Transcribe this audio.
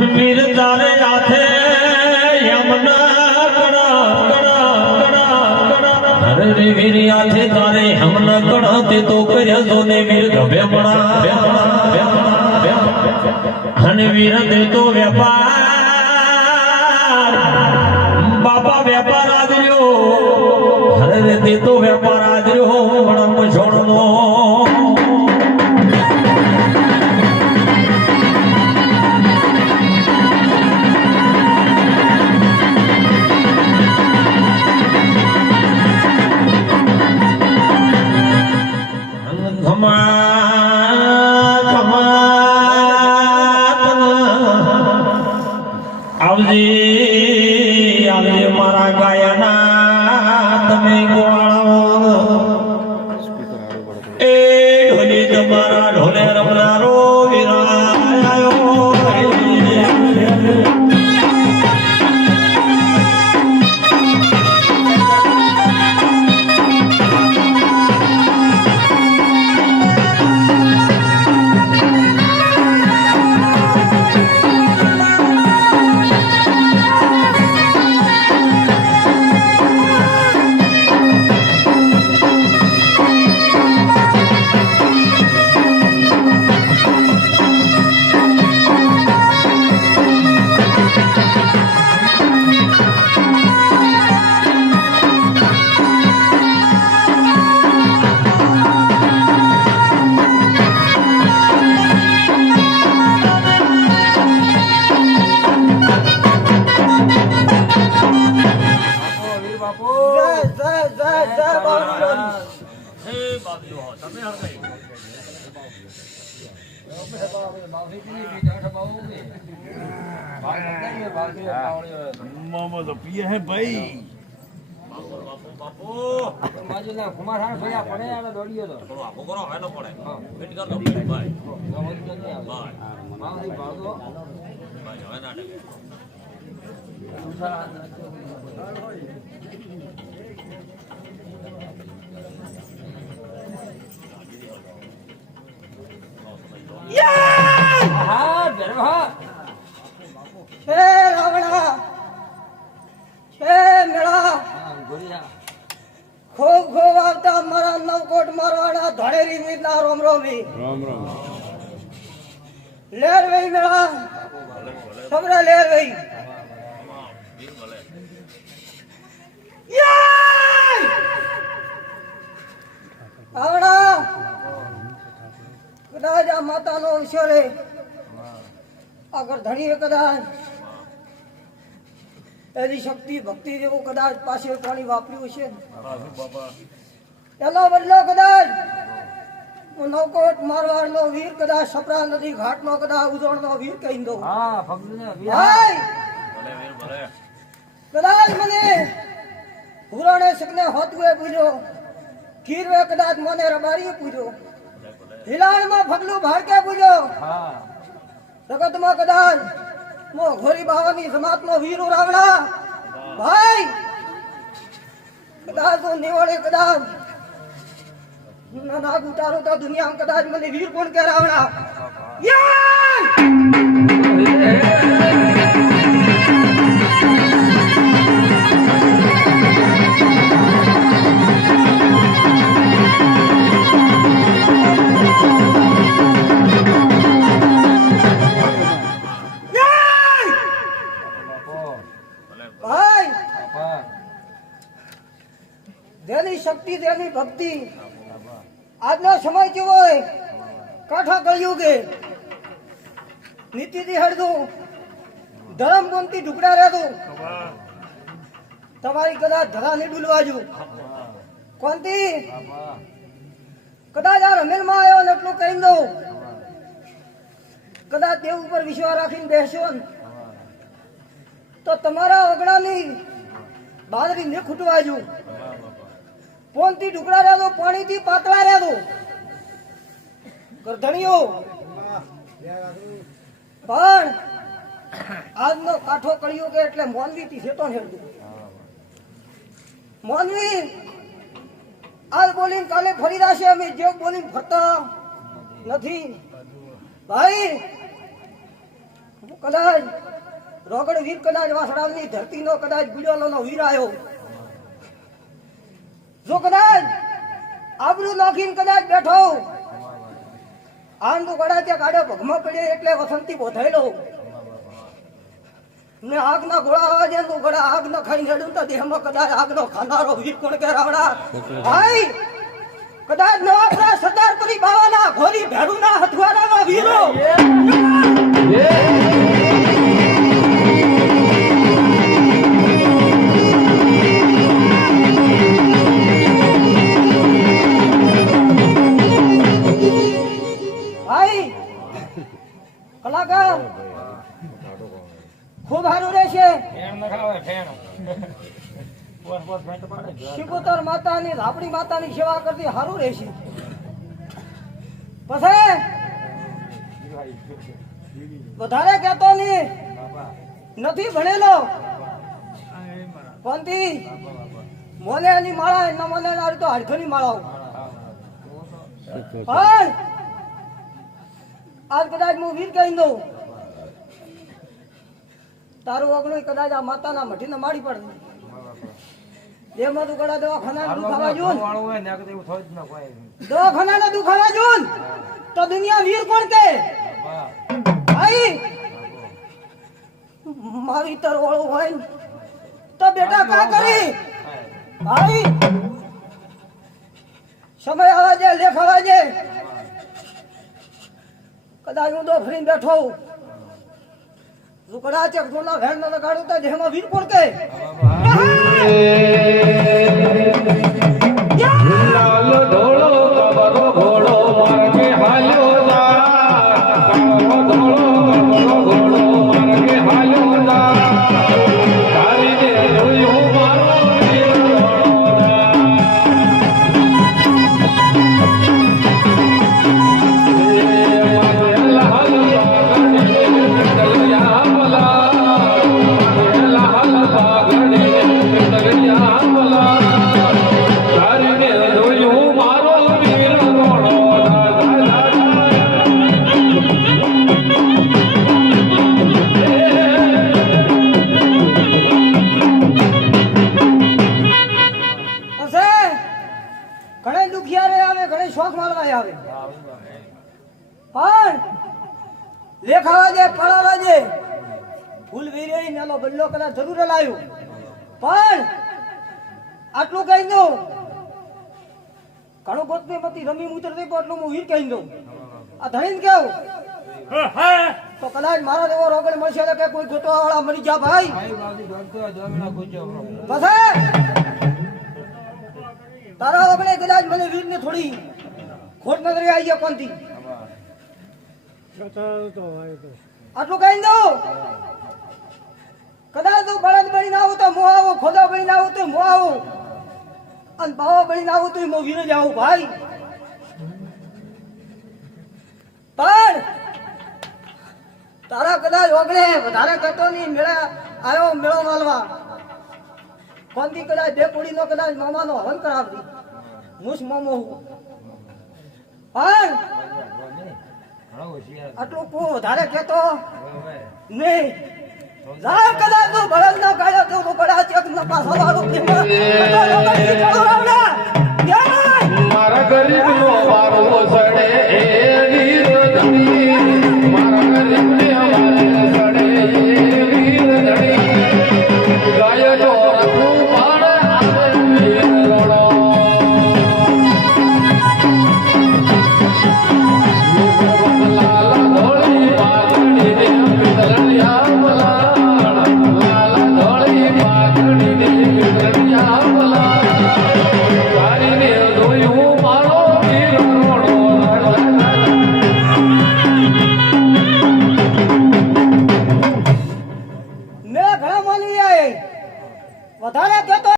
વીર તારે હાથે યમના કડા અરે રે વીર હાથે તારે હમના કડા તે તો કર્યા તો ને વીર ગભે પડા અને વીર દે તો વેપાર બાપા વેપાર આદર્યો અરે રે તે તો વેપાર આદર્યો મણમ છોડનો આવજે મારા ગાયના તમે ગોળો એ ઢોલી તમારા ઢોલે રમનારો વિરાયો मामा तो पिए है भाई माजी ना कुमार हां भैया पड़े आने दौड़ियो तो થોડો આપો કરો હવે ન પડે ફિટ કર દો ભાઈ ભાઈ मामा दी बाल दो ભાઈ હવે ના ડગે हां बेरवा छे रावणा छे मेळा गोरिया खूब खूब आवता मारा नवकोट मारवाड़ा धड़ेरी मीना रोम रोमी राम राम लेर वही मेळा सबरे लेर वही રાવણા કદાચ આ માતાનો ઈશ્વરે આગળ ધણીએ કદાચ એની શક્તિ ભક્તિ જેવું કદાચ પાસે પાણી વાપર્યું છે એનો બદલો કદાચ નવકોટ મારવાડનો વીર કદાચ સપરા નદી ઘાટનો કદાચ ઉજવણનો વીર કહી દઉં हां फगने ભાઈ કદાચ મને હુરાણે શકને હોતવે પૂજો કીરવે કદાચ મને રબારીએ પૂજો હિલાણમાં ફગલું ભારકે પૂજો हां જગતમાં કદાચ મો ઘોરી બાવાની સમાતનો વીર રાવણા ભાઈ કદાચ હું નિવડે કદાચ નાગ ઉતારો તો દુનિયામાં કદાચ મને વીર કોણ કે રાવણા ભાઈ જેની શક્તિ જેની ભક્તિ આજનો સમય કેવો હોય કાઠા કળિયુગે નીતિથી હળદું ધર્મ ગુણથી ઢુકડા રહેતું તમારી કદાચ ધરાને ડૂલવાજુ કોનથી કદાચ આ રમેલમાં આવ્યો ને એટલું કહી દઉં કદાચ દેવ ઉપર વિશ્વાસ રાખીને બેસશો ને તો તમારા ઓગણાની બાદરી ને ખૂટવાજુ પોનથી ઢુકડા રહેતો પાણીથી પાતળા રહેતો ગરધણીઓ પણ આજનો કાઠો કળિયો કે એટલે મોનવી થી સેતો હેડું મોનવી આજ બોલીને કાલે ફરી રાશે અમે જે બોલીને ફરતા નથી ભાઈ કદાચ રોગડ વીર કદાચ વાસડાની ધરતીનો કદાચ ગુડોલોનો વીર આવ્યો, જો કદાચ આબરૂ નાખીને કદાચ બેઠો, આંદુ કદાચ કાઢે ભગમાં પડે એટલે વસંતી બોધાયેલો ને આગના ગોળા આવે છે, તું ગળા આગ ન ખાઈ હેડું તો દેહમાં કદાચ આગનો ખાનારો વીર કોણ કે રાવડા ભાઈ, કદાચ નવાપરા સરદારપુરી બાવાના ઘોરી ભેરુના હથવારાના વીરો ભાઈ કલાકાર ખૂબ સારું રહેશે. ફેણ ન ખાવે ફેણ પોસ પોસ ફેંટ પાડે શિકોતર માતાની રાપડી માતાની સેવા કરતી સારું રહેશે. પછી વધારે કહેતો નહીં, નથી ભણેલો કોનથી મોલેની માળા ન મોલે તો હાડખની માળાઓ પણ આજ કદાચ હું વીર કહી દઉં, તારું ઓગણું કદાચ આ માતાના મઠીને માડી પડે જેમાં તું કડા દવાખાના દુખાવા જોન વાળો હોય ને એવું થોડ ન કોઈ દવાખાના દુખાવા જોન તો દુનિયા વીર કોણ કે ભાઈ, મારી તર ઓળું હોય ને તો બેટા કા કરી ભાઈ, સમય આવે છે લેખ આવે છે, કદાચ હું તો ફરીને બેઠો કદાચ ગોલા ભેર ન લગાડું તો જેમાં વીર કોણ કે લાલ ધોળો કબરો ઘોડો માર્ગે હાલ્યો જા, કાળો ધોળો કબરો ઘોડો માર્ગે હાલ્યો જા, તારીને જોયું મારો વીર ધોળો ઘણા દુખિયારે આવે, ઘણા શોખ માલવા આવે, પણ લેખાવા દે પડાવા દે ફૂલ વીરે નાનો બદલો કદાચ જરૂર લાવ્યું, પણ આટલું કહી દઉં ઘણું ગોતની મતી રમી ઉતરતી પણ આટલું હું વીર કહી દઉં. આ ધણીને કેવું તો કદાચ મારા જેવો રોગડ મળશે તો કે કોઈ ગોતવા વાળા મરી જા ભાઈ. ભાઈ બાજી દોડતો દોમણા ગુજો પછી તારા વગડે કદાચ મને વીરને થોડી ખોટ નજરે આવી ગયા કોનથી આટલું કહી દઉં, કદાચ તું બળદ બની ના આવું તો મો આવું, ખોદા બની ના આવું તો મો આવું, અને બાવા બની ના આવું તો મો વીર જ આવું ભાઈ. પણ તારા કદાચ ઓગણે વધારે કરતો નહીં, મેળા આવ્યો મેળો માલવા કોનથી કદાચ બે કુડીનો કદાચ મામાનો હવન કરાવતી મુસ મામો હું, પણ ઘણો હોશિયાર આટલું કો વધારે કેતો નહીં. જા કદાચ તું બળદ ના કાઢ્યો તો કદાચ એક ન પાછો વાળો મારા ગરીબ